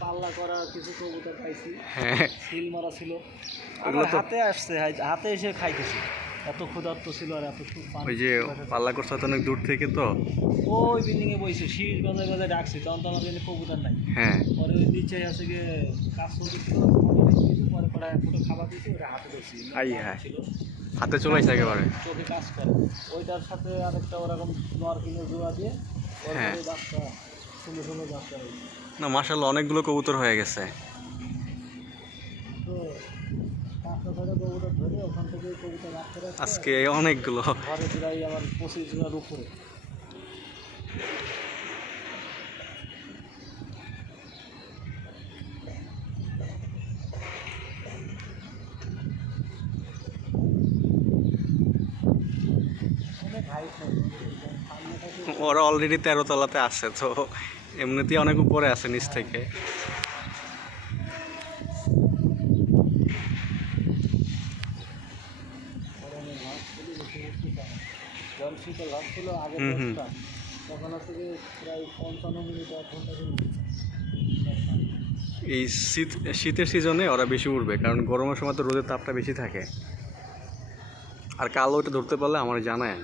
পালা করা কিছু কবুতর হ্যাঁ। সিল মারা ছিল। আমার হাতে আসছে হাতে এসে খাইতেছে। এত ক্ষুধার্ত ছিল আর এত ওই যে পাল্লা করছে অনেক দূর থেকে তো। ওই বিল্ডিং এ বইছে শীষ বাজায় বাজায় ডাকছি তখন তো আমার কিন্তু কবুতর নাই। হ্যাঁ। পরে ওই নিচে আছে গিয়ে কাজ চলতেছিল পরে পরে এক খাবার দিয়েছি ওটা হাতে ধরছি। আই হ্যাঁ। হাতে চলে একেবারে। চোখে কাজ করে। ওইটার সাথে আরেকটা ওরকম নর কিনে জোড়া দিয়ে ওর হ্যাঁ। বাচ্চা সুন্দর সুন্দর বাচ্চা হয়েছে। না মাসাল্লাহ অনেকগুলো কবুতর হয়ে গেছে। আজকে অনেকগুলো। ঘরে প্রায় আমার পঁচিশ জোড়ার উপরে অনেক হাইট সামনে থাকে ওরা অলরেডি তেরো তলাতে আছে, তো এমনিতেই অনেক উপরে আছে নিচ থেকে। এই শীত শীতের সিজনে ওরা বেশি উঠবে কারণ গরমের সময় তো রোদের তাপটা বেশি থাকে। আর কালো ওটা ধরতে পারলে আমার জানায়